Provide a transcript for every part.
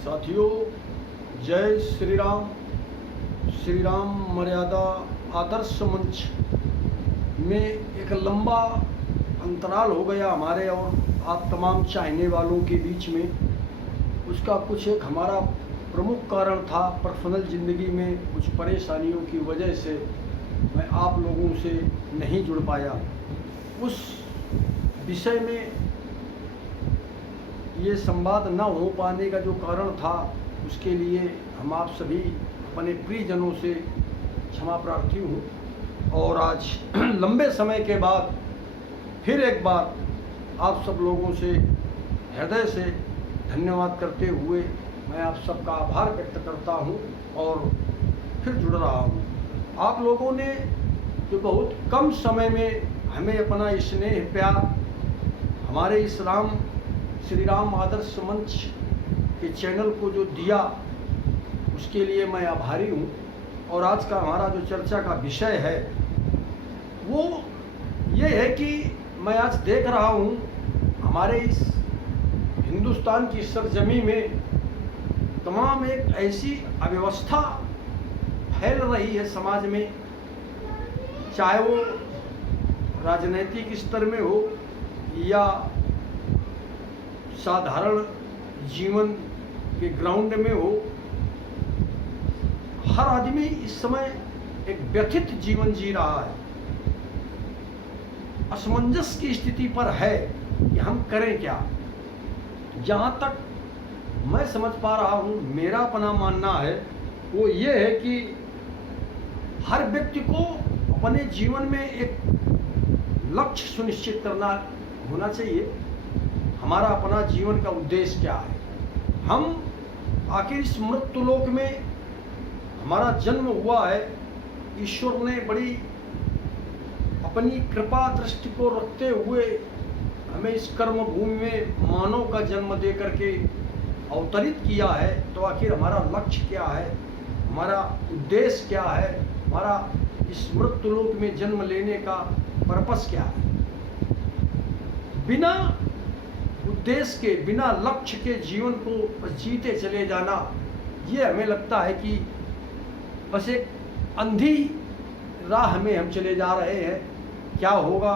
साथियों, जय श्री राम। श्री राम मर्यादा आदर्श मंच में एक लंबा अंतराल हो गया हमारे और आप तमाम चाहने वालों के बीच में। उसका कुछ एक हमारा प्रमुख कारण था, पर्सनल ज़िंदगी में कुछ परेशानियों की वजह से मैं आप लोगों से नहीं जुड़ पाया। उस विषय में ये संवाद न हो पाने का जो कारण था, उसके लिए हम आप सभी अपने प्रियजनों से क्षमा प्रार्थी हूँ। और आज लंबे समय के बाद फिर एक बार आप सब लोगों से हृदय से धन्यवाद करते हुए मैं आप सबका आभार व्यक्त करता हूँ और फिर जुड़ रहा हूँ। आप लोगों ने जो बहुत कम समय में हमें अपना स्नेह प्यार हमारे इस श्री राम आदर्श मंच के चैनल को जो दिया, उसके लिए मैं आभारी हूँ। और आज का हमारा जो चर्चा का विषय है वो ये है कि मैं आज देख रहा हूँ हमारे इस हिंदुस्तान की सरजमी में तमाम एक ऐसी अव्यवस्था फैल रही है समाज में, चाहे वो राजनीतिक स्तर में हो या साधारण जीवन के ग्राउंड में हो। हर आदमी इस समय एक व्यथित जीवन जी रहा है, असमंजस की स्थिति पर है कि हम करें क्या। जहाँ तक मैं समझ पा रहा हूँ, मेरा अपना मानना है वो ये है कि हर व्यक्ति को अपने जीवन में एक लक्ष्य सुनिश्चित करना होना चाहिए। हमारा अपना जीवन का उद्देश्य क्या है, हम आखिर इस मृत्युलोक में हमारा जन्म हुआ है। ईश्वर ने बड़ी अपनी कृपा दृष्टि को रखते हुए हमें इस कर्म भूमि में मानव का जन्म दे करके अवतरित किया है। तो आखिर हमारा लक्ष्य क्या है, हमारा उद्देश्य क्या है, हमारा इस मृत्युलोक में जन्म लेने का पर्पस क्या है। बिना उद्देश्य के, बिना लक्ष्य के जीवन को जीते चले जाना, ये हमें लगता है कि बस एक अंधी राह में हम चले जा रहे हैं। क्या होगा,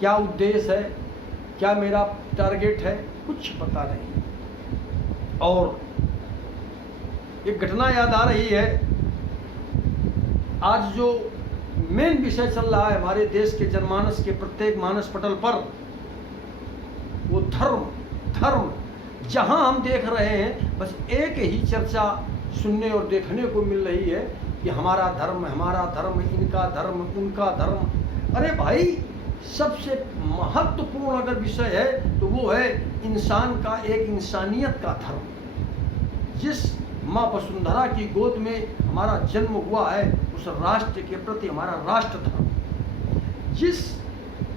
क्या उद्देश्य है, क्या मेरा टारगेट है, कुछ पता नहीं। और एक घटना याद आ रही है, आज जो मेन विषय चल रहा है हमारे देश के जनमानस के प्रत्येक मानस पटल पर, वो धर्म। जहां हम देख रहे हैं बस एक ही चर्चा सुनने और देखने को मिल रही है कि हमारा धर्म, इनका धर्म, उनका धर्म। अरे भाई, सबसे महत्वपूर्ण अगर विषय है तो वो है इंसान का, एक इंसानियत का धर्म। जिस माँ वसुंधरा की गोद में हमारा जन्म हुआ है, उस राष्ट्र के प्रति हमारा राष्ट्र धर्म। जिस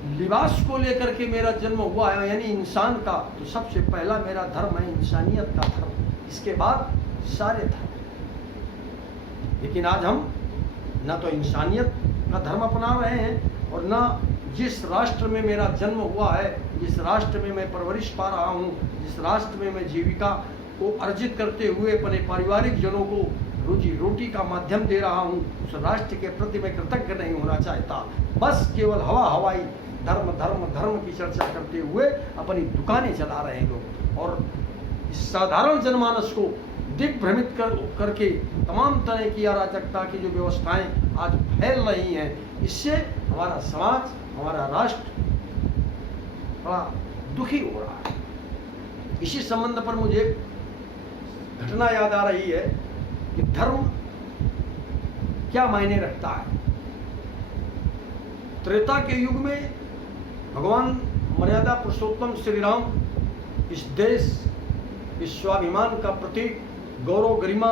लिबास को लेकर के मेरा जन्म हुआ है, यानी इंसान का, तो सबसे पहला मेरा धर्म है इंसानियत का धर्म, इसके बाद सारे धर्म। लेकिन आज हम ना तो इंसानियत का धर्म अपना रहे हैं और ना जिस राष्ट्र में मेरा जन्म हुआ है, जिस राष्ट्र में मैं परवरिश पा रहा हूँ, जिस राष्ट्र में मैं जीविका को अर्जित करते हुए अपने पारिवारिक जनों को रोजी रोटी का माध्यम दे रहा हूँ, उस राष्ट्र के प्रति मैं कृतज्ञ नहीं होना चाहता। बस केवल हवाई धर्म की चर्चा करते हुए अपनी दुकानें चला रहे हैं लोग। और इस साधारण जनमानस को दिग्भ्रमित करके तमाम तरह की अराजकता की जो व्यवस्थाएं आज फैल रही हैं, इससे हमारा समाज, हमारा राष्ट्र बड़ा दुखी हो रहा है। इसी संबंध पर मुझे एक घटना याद आ रही है कि धर्म क्या मायने रखता है। त्रेता के युग में भगवान मर्यादा पुरुषोत्तम श्री राम इस देश, इस स्वाभिमान का प्रतीक, गौरव, गरिमा,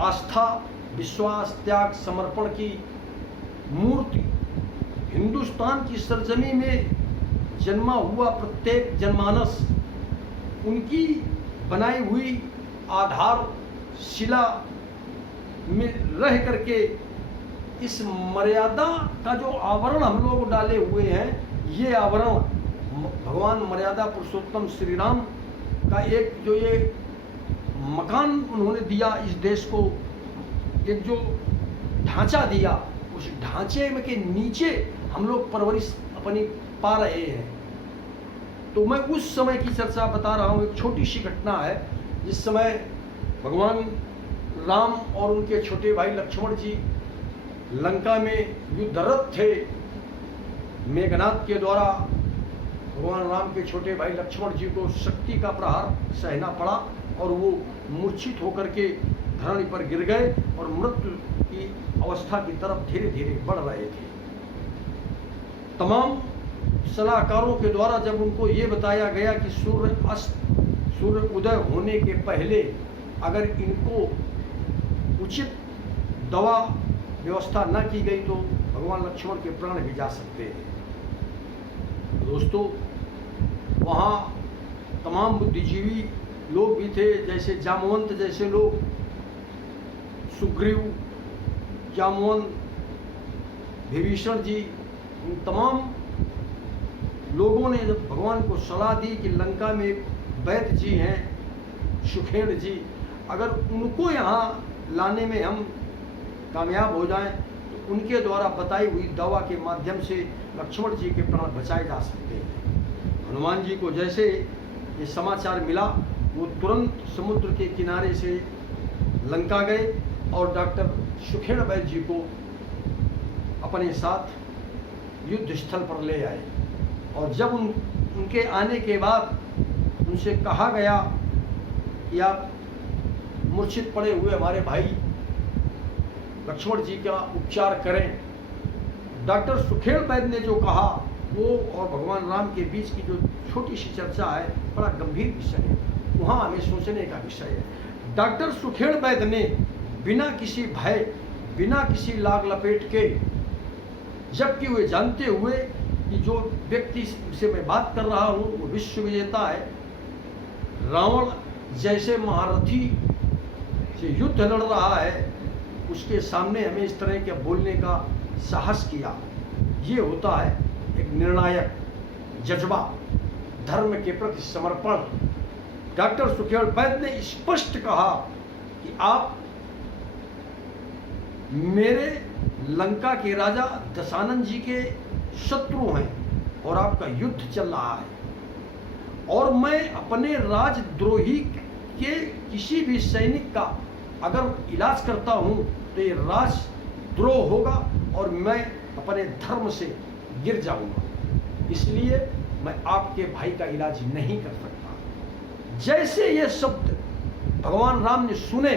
आस्था, विश्वास, त्याग, समर्पण की मूर्ति, हिंदुस्तान की सरजमी में जन्मा हुआ प्रत्येक जनमानस उनकी बनाई हुई आधार शिला में रह करके इस मर्यादा का जो आवरण हम लोग डाले हुए हैं, ये आवरण भगवान मर्यादा पुरुषोत्तम श्री राम का एक जो ये मकान उन्होंने दिया इस देश को, एक जो ढांचा दिया, उस ढांचे में के नीचे हम लोग परवरिश अपनी पा रहे हैं। तो मैं उस समय की चर्चा बता रहा हूँ। एक छोटी सी घटना है, जिस समय भगवान राम और उनके छोटे भाई लक्ष्मण जी लंका में युद्धरत थे। मेघनाद के द्वारा भगवान राम के छोटे भाई लक्ष्मण जी को शक्ति का प्रहार सहना पड़ा और वो मूर्छित होकर के धरणी पर गिर गए और मृत्यु की अवस्था की तरफ धीरे धीरे बढ़ रहे थे। तमाम सलाहकारों के द्वारा जब उनको ये बताया गया कि सूर्य उदय होने के पहले अगर इनको उचित दवा व्यवस्था न की गई तो भगवान लक्ष्मण के प्राण भी जा सकते हैं। दोस्तों, वहाँ तमाम बुद्धिजीवी लोग भी थे, जैसे जामवंत जैसे लोग, सुग्रीव, जामवंत, विभीषण जी, उन तमाम लोगों ने जब भगवान को सलाह दी कि लंका में वैद्य जी हैं, सुखेड़ जी, अगर उनको यहाँ लाने में हम कामयाब हो जाएं तो उनके द्वारा बताई हुई दवा के माध्यम से लक्ष्मण जी के प्राण बचाए जा सकते हैं। हनुमान जी को जैसे ये समाचार मिला, वो तुरंत समुद्र के किनारे से लंका गए और डॉक्टर सुखेड़ वैद्य जी को अपने साथ युद्ध स्थल पर ले आए। और जब उनके आने के बाद उनसे कहा गया कि आप मूर्छित पड़े हुए हमारे भाई लक्ष्मण जी का उपचार करें, डॉक्टर सुखेड़ वैद्य ने जो कहा वो और भगवान राम के बीच की जो छोटी सी चर्चा है, बड़ा गंभीर विषय है, वहाँ हमें सोचने का विषय है। डॉक्टर सुखेड़ वैद्य ने बिना किसी भय, बिना किसी लाग लपेट के, जबकि वे जानते हुए कि जो व्यक्ति से मैं बात कर रहा हूँ वो विश्व विजेता है, रावण जैसे महारथी से युद्ध लड़ रहा है, उसके सामने हमें इस तरह के बोलने का साहस किया। ये होता है एक निर्णायक जज्बा, धर्म के प्रति समर्पण। डॉक्टर सुखेड़ वैद्य ने स्पष्ट कहा कि आप मेरे लंका के राजा दशानन जी के शत्रु हैं और आपका युद्ध चल रहा है, और मैं अपने राजद्रोही के किसी भी सैनिक का अगर इलाज करता हूं तो ये राजद्रोह होगा और मैं अपने धर्म से गिर जाऊंगा, इसलिए मैं आपके भाई का इलाज नहीं कर सकता। जैसे ये शब्द भगवान राम ने सुने,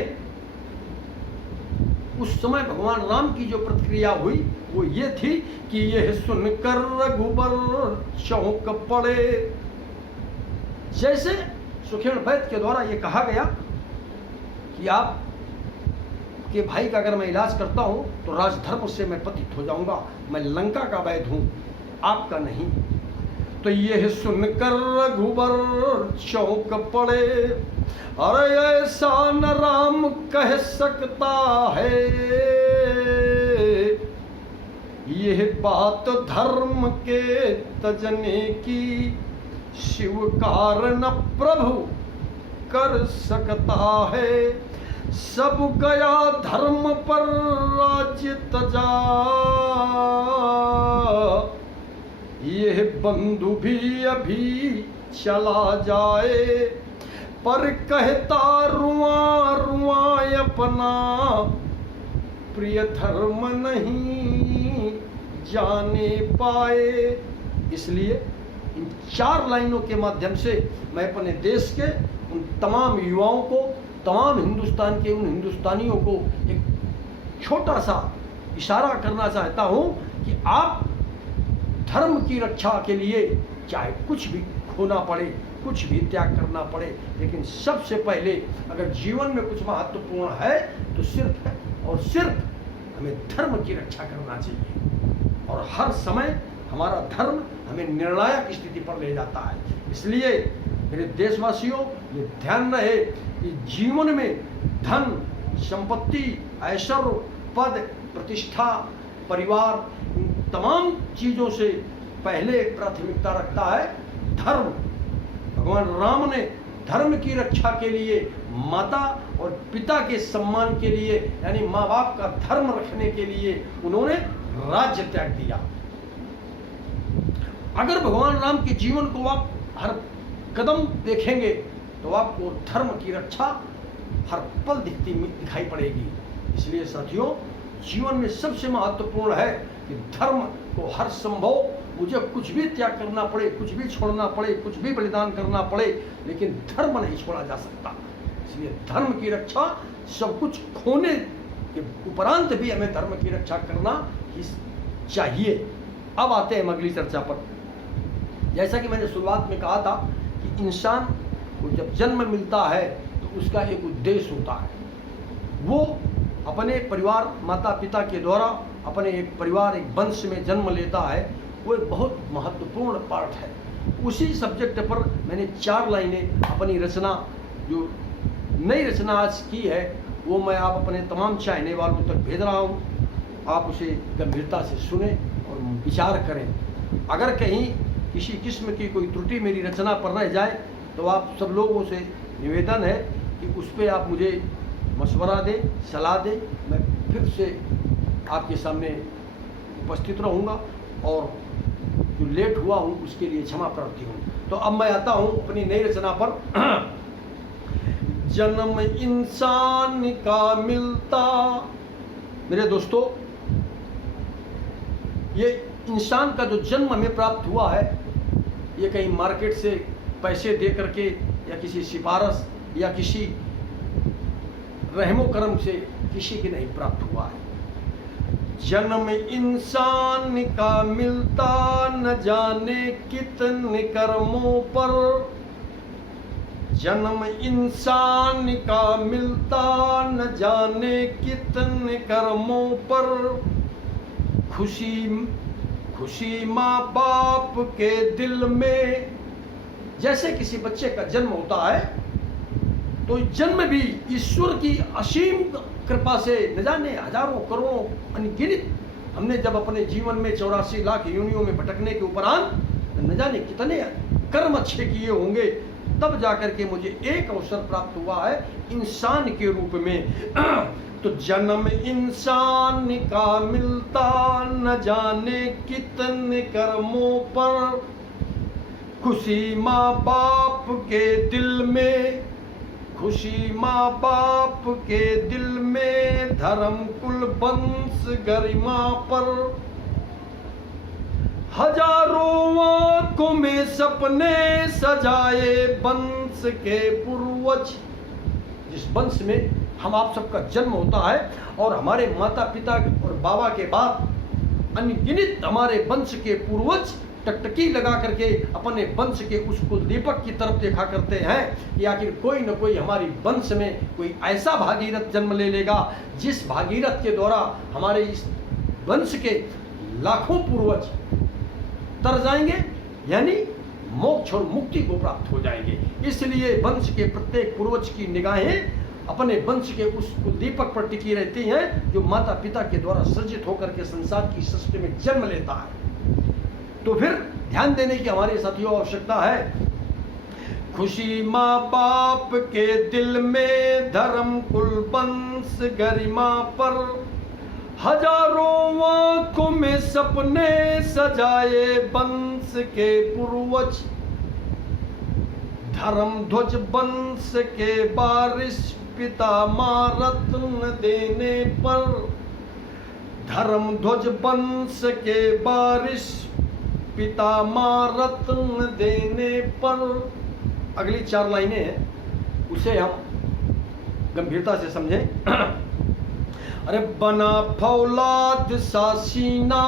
उस समय भगवान राम की जो प्रतिक्रिया हुई वो ये थी कि यह सुनकर रघुबर चौंक पड़े। जैसे सुखेड़ वैद्य के द्वारा ये कहा गया कि आप के भाई का अगर मैं इलाज करता हूं तो राजधर्म से मैं पतित हो जाऊंगा, मैं लंका का वैद्य हूं, आपका नहीं। तो यह सुनकर रघुबर चौंक पड़े, अरे ऐसा न राम कह सकता है, यह बात धर्म के तजने की स्वीकार न प्रभु कर सकता है। सब गया धर्म पर राज्य तजा, यह बंधु भी अभी चला जाए, पर कहता रुआ रुआ अपना, प्रिय धर्म नहीं जाने पाए। इसलिए इन 4 लाइनों के माध्यम से मैं अपने देश के उन तमाम युवाओं को, तमाम हिंदुस्तान के उन हिंदुस्तानियों को एक छोटा सा इशारा करना चाहता हूं कि आप धर्म की रक्षा के लिए चाहे कुछ भी खोना पड़े, कुछ भी त्याग करना पड़े, लेकिन सबसे पहले अगर जीवन में कुछ महत्वपूर्ण है तो सिर्फ और सिर्फ हमें धर्म की रक्षा करना चाहिए। और हर समय हमारा धर्म हमें निर्णायक स्थिति पर ले जाता है। इसलिए मेरे देशवासियों, ये ध्यान रहे कि जीवन में धन, संपत्ति, ऐश्वर्य, पद, प्रतिष्ठा, परिवार, इन तमाम चीज़ों से पहले प्राथमिकता रखता है धर्म। भगवान राम ने धर्म की रक्षा के लिए, माता और पिता के सम्मान के लिए, यानी माँ बाप का धर्म रखने के लिए उन्होंने राज्य त्याग दिया। अगर भगवान राम के जीवन को आप हर कदम देखेंगे तो आपको धर्म की रक्षा हर पल दिखाई पड़ेगी। इसलिए साथियों, जीवन में सबसे महत्वपूर्ण है कि धर्म को हर संभव, मुझे कुछ भी त्याग करना पड़े, कुछ भी छोड़ना पड़े, कुछ भी बलिदान करना पड़े, लेकिन धर्म नहीं छोड़ा जा सकता। इसलिए धर्म की रक्षा, सब कुछ खोने के उपरांत भी हमें धर्म की रक्षा करना ही चाहिए। अब आते हैं अगली चर्चा पर। जैसा कि मैंने शुरुआत में कहा था कि इंसान को जब जन्म मिलता है तो उसका एक उद्देश्य होता है। वो अपने परिवार, माता पिता के द्वारा अपने एक परिवार, एक वंश में जन्म लेता है। वो एक बहुत महत्वपूर्ण पार्ट है। उसी सब्जेक्ट पर मैंने 4 लाइनें अपनी रचना, जो नई रचना आज की है, वो मैं आप अपने तमाम चाहने वालों तक भेज रहा हूँ। आप उसे गंभीरता से सुने और विचार करें। अगर कहीं किसी किस्म की कोई त्रुटि मेरी रचना पर रह जाए तो आप सब लोगों से निवेदन है कि उस पर आप मुझे मशवरा दें, सलाह दें। मैं फिर से आपके सामने उपस्थित रहूँगा और जो लेट हुआ हूँ उसके लिए क्षमा प्रार्थी हूँ। तो अब मैं आता हूँ अपनी नई रचना पर। जन्म इंसान का मिलता, मेरे दोस्तों, ये इंसान का जो जन्म हमें प्राप्त हुआ है, ये कहीं मार्केट से पैसे दे करके या किसी सिफारिश या किसी रहमो करम से किसी के नहीं प्राप्त हुआ है। जन्म इंसान का मिलता न जाने कितने कर्मों पर, जन्म इंसान का मिलता न जाने कितने कर्मों पर। खुशी माँ बाप के दिल में, जैसे किसी बच्चे का जन्म होता है तो जन्म भी ईश्वर की असीम कृपा से न जाने हजारों करोड़ों अनगिनत, हमने जब अपने जीवन में 84 लाख योनियों में भटकने के उपरांत न जाने कितने कर्म अच्छे किए होंगे, तब जाकर के मुझे एक अवसर प्राप्त हुआ है इंसान के रूप में। तो जन्म इंसान का मिलता न जाने कितने कर्मों पर। खुशी माँ बाप के दिल में, खुशी माँ बाप के दिल में, धर्म कुल वंश गरिमा पर। हजारों आंखों में सपने सजाए वंश के पूर्वज। जिस वंश में हम आप सबका जन्म होता है और हमारे माता पिता और बाबा के बाद अनगिनत हमारे वंश के पूर्वज टकटकी लगा करके अपने वंश के उस कुलदीपक की तरफ देखा करते हैं कि आखिर कोई न कोई हमारी वंश में कोई ऐसा भागीरथ जन्म ले लेगा जिस भागीरथ के द्वारा हमारे इस वंश के लाखों पूर्वज तर जाएंगे, यानी मोक्ष और मुक्ति को प्राप्त हो जाएंगे। इसलिए वंश के प्रत्येक पूर्वज की निगाहें अपने वंश के उस कुलदीपक पर टिकी रहती हैं जो माता पिता के द्वारा सृजित होकर के संसार की सृष्टि में जन्म लेता है। तो फिर ध्यान देने की हमारी साथियों आवश्यकता है। खुशी माँ बाप के दिल में, धर्म कुल वंश गरिमा पर। हजारों आंखों में सपने सजाए वंश के पूर्वज। धर्म ध्वज वंश के बारिश पिता माँ रत्न देने पर। धर्म ध्वज वंश के बारिश पिता माँ रत्न देने पर। अगली 4 लाइनें हैं, उसे हम गंभीरता से समझें। अरे बना फौलाद सा सीना,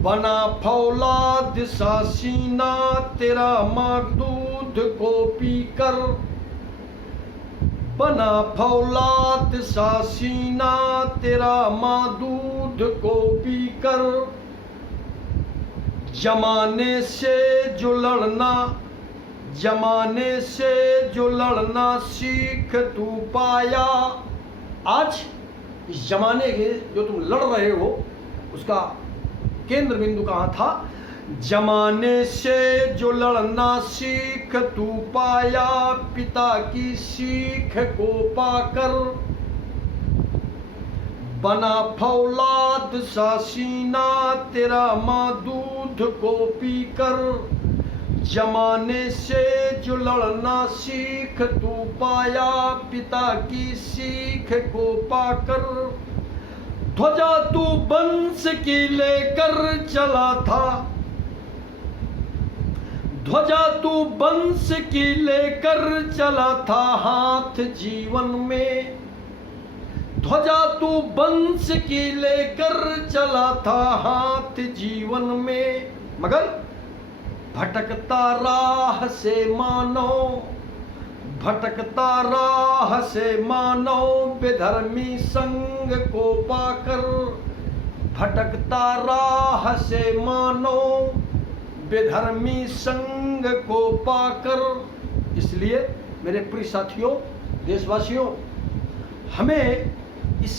बना फौलाद सा सीना, तेरा माँ दूध को पीकर। बना फौलाद सा सीना, तेरा माँ दूध को पीकर। जमाने से जो लड़ना, जमाने से जो लड़ना सीख तू पाया। आज इस जमाने के जो तुम लड़ रहे हो उसका केंद्र बिंदु कहाँ था जमाने से जो लड़ना सीख तू पाया, पिता की सीख को पाकर बना फौलाद सा सीना तेरा माँ दूध को पीकर। जमाने से जो लड़ना सीख तू पाया, पिता की सीख को पाकर ध्वजा तू बंश की लेकर चला था। ध्वजा तू बंश की लेकर चला था हाथ जीवन में। ध्वजा तू वंश की लेकर चला था हाथ जीवन में, मगर भटकता राह से मानो, भटकता राह से मानो बेधर्मी संग को पाकर। भटकता राह से मानो बेधर्मी संग को पाकर। इसलिए मेरे प्रिय साथियों, देशवासियों, हमें इस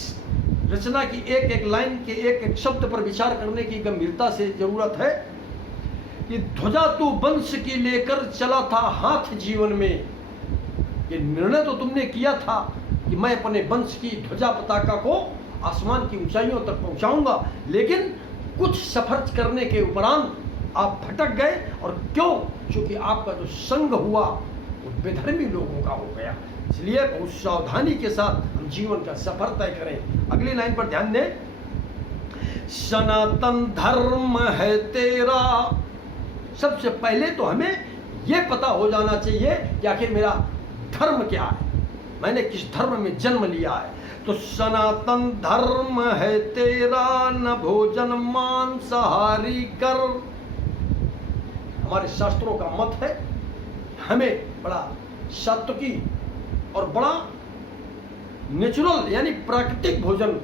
रचना की एक एक लाइन के एक एक शब्द पर विचार करने की गंभीरता से जरूरत है कि ध्वजा तू वंश की लेकर चला था हाथ जीवन में। ये निर्णय तो तुमने किया था कि मैं अपने वंश की ध्वजा पताका को आसमान की ऊंचाइयों तक पहुंचाऊंगा, लेकिन कुछ सफर करने के उपरांत आप भटक गए। और क्यों? क्योंकि आपका जो संग हुआ वो बेधर्मी लोगों का हो गया। इसलिए बहुत सावधानी के साथ हम जीवन का सफर तय करें। अगली लाइन पर ध्यान दें। सनातन धर्म है तेरा। सबसे पहले तो हमें यह पता हो जाना चाहिए कि आखिर मेरा धर्म क्या है, मैंने किस धर्म में जन्म लिया है। तो सनातन धर्म है तेरा, न भोजन मांसाहारी कर। हमारे शास्त्रों का मत है हमें बड़ा सात्विकी और बड़ा नेचुरल यानी प्राकृतिक भोजन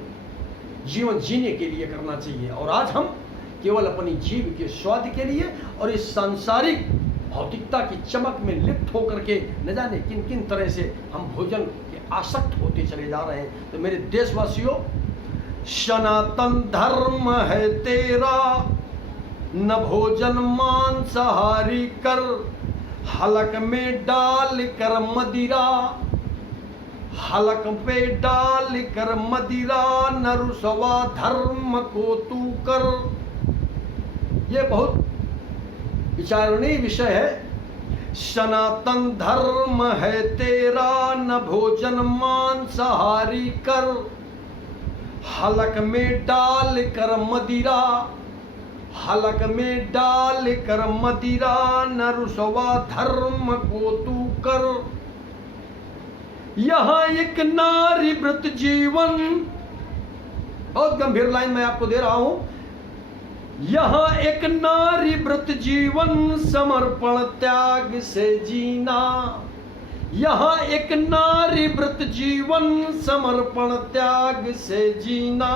जीवन जीने के लिए करना चाहिए। और आज हम केवल अपनी जीव के स्वाद के लिए और इस सांसारिक भौतिकता की चमक में लिप्त होकर के न जाने किन किन तरह से हम भोजन के आसक्त होते चले जा रहे हैं। तो मेरे देशवासियों, सनातन धर्म है तेरा, न भोजन मांसाहारी कर। हलक में डाल कर मदिरा, हलक पे डाल कर मदिरा, नरुसवा धर्म को तू कर। ये बहुत विचारणीय विषय है। सनातन धर्म है तेरा, न भोजन मांसाहारी कर। हलक में डाल कर मदिरा, हलक में डाल कर मदिरा, नरुसवा धर्म को तू कर। यहाँ एक नारी व्रत जीवन, बहुत गंभीर लाइन मैं आपको दे रहा हूं। यहाँ एक नारी व्रत जीवन, समर्पण त्याग से जीना। यहाँ एक नारी व्रत जीवन, समर्पण त्याग से जीना।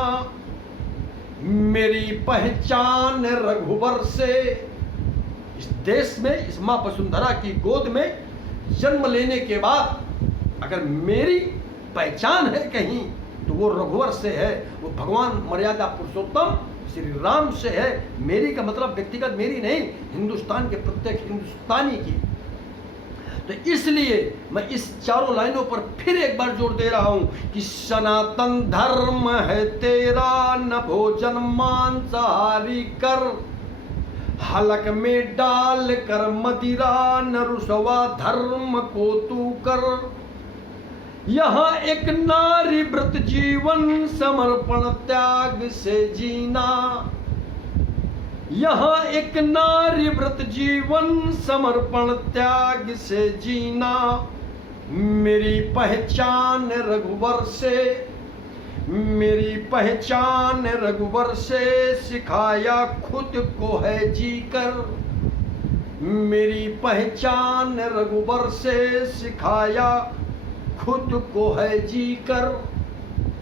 मेरी पहचान रघुवर से। इस देश में, इस मां वसुंधरा की गोद में जन्म लेने के बाद अगर मेरी पहचान है कहीं तो वो रघुवर से है, वो भगवान मर्यादा पुरुषोत्तम श्री राम से है। मेरी का मतलब व्यक्तिगत मेरी नहीं, हिंदुस्तान के प्रत्येक हिंदुस्तानी की। तो इसलिए मैं इस चारों लाइनों पर फिर एक बार जोर दे रहा हूं कि सनातन धर्म है तेरा, न भोजन मांसाहारी कर। हलक में डाल कर मदिरा, नरुसवा धर्म को तू कर। यहाँ एक नारी व्रत जीवन, समर्पण त्याग से जीना। यहाँ एक नारी व्रत जीवन, समर्पण त्याग से जीना। मेरी पहचान रघुवर से, मेरी पहचान रघुवर से, सिखाया खुद को है जीकर। मेरी पहचान रघुवर से, सिखाया खुद को है जीकर।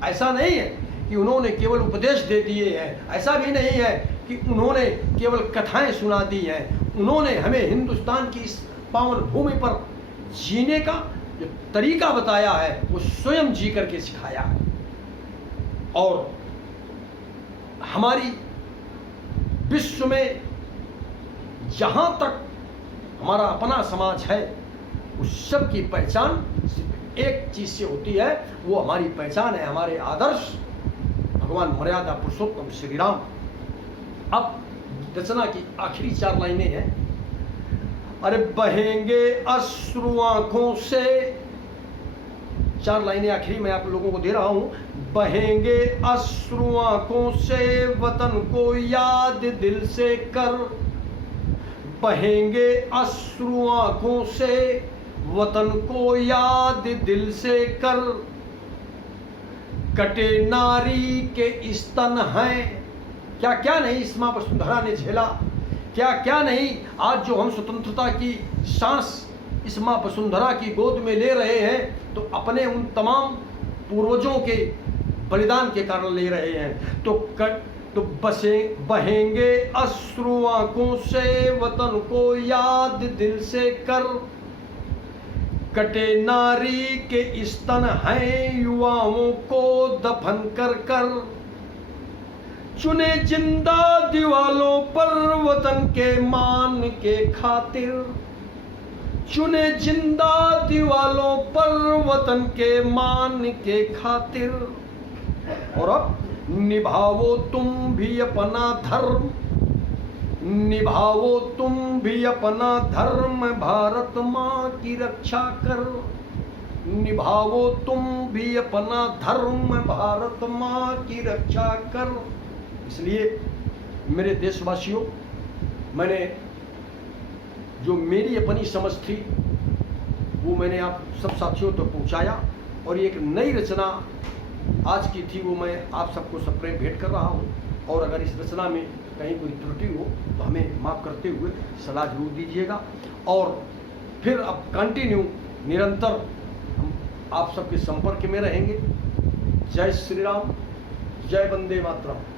ऐसा नहीं है कि उन्होंने केवल उपदेश दे दिए हैं, ऐसा भी नहीं है कि उन्होंने केवल कथाएं सुना दी हैं। उन्होंने हमें हिंदुस्तान की इस पावन भूमि पर जीने का जो तरीका बताया है वो स्वयं जी करके सिखाया है। और हमारी विश्व में जहाँ तक हमारा अपना समाज है उस सब की पहचान सिर्फ एक चीज से होती है, वो हमारी पहचान है, हमारे आदर्श भगवान मर्यादा पुरुषोत्तम श्री राम। अब रचना की आखिरी 4 लाइनें हैं। अरे बहेंगे अश्रु आंखों से, 4 लाइनें आखिरी मैं आप लोगों को दे रहा हूं। बहेंगे अश्रु आंखों से वतन को याद दिल से कर, बहेंगे अश्रु आंखों से वतन को याद दिल से कर, कटे नारी के स्तन हैं, क्या क्या नहीं इस मां वसुंधरा ने झेला, क्या क्या नहीं आज जो हम स्वतंत्रता की सांस इस मां वसुंधरा की गोद में ले रहे हैं, तो अपने उन तमाम पूर्वजों के बलिदान के कारण ले रहे हैं। तो बहेंगे अश्रु आंखों से वतन को याद दिल से कर, कटे नारी के स्तन हैं युवाओं को दफन कर कर, चुने जिंदा दीवालों पर वतन के मान के खातिर, चुने जिंदा दीवालों पर वतन के मान के खातिर। और अब निभाओ तुम भी अपना धर्म, निभाओ तुम भी अपना धर्म, भारत माँ की रक्षा कर, निभाओ तुम भी अपना धर्म, भारत माँ की रक्षा कर। इसलिए मेरे देशवासियों, मैंने जो मेरी अपनी समझ थी वो मैंने आप सब साथियों तक पहुंचाया, और एक नई रचना आज की थी वो मैं आप सबको सप्रेम भेंट कर रहा हूं। और अगर इस रचना में कहीं कोई त्रुटि हो तो हमें माफ़ करते हुए सलाह जरूर दीजिएगा। और फिर अब कंटिन्यू निरंतर हम आप सबके संपर्क में रहेंगे। जय श्री राम, जय वंदे मातरम।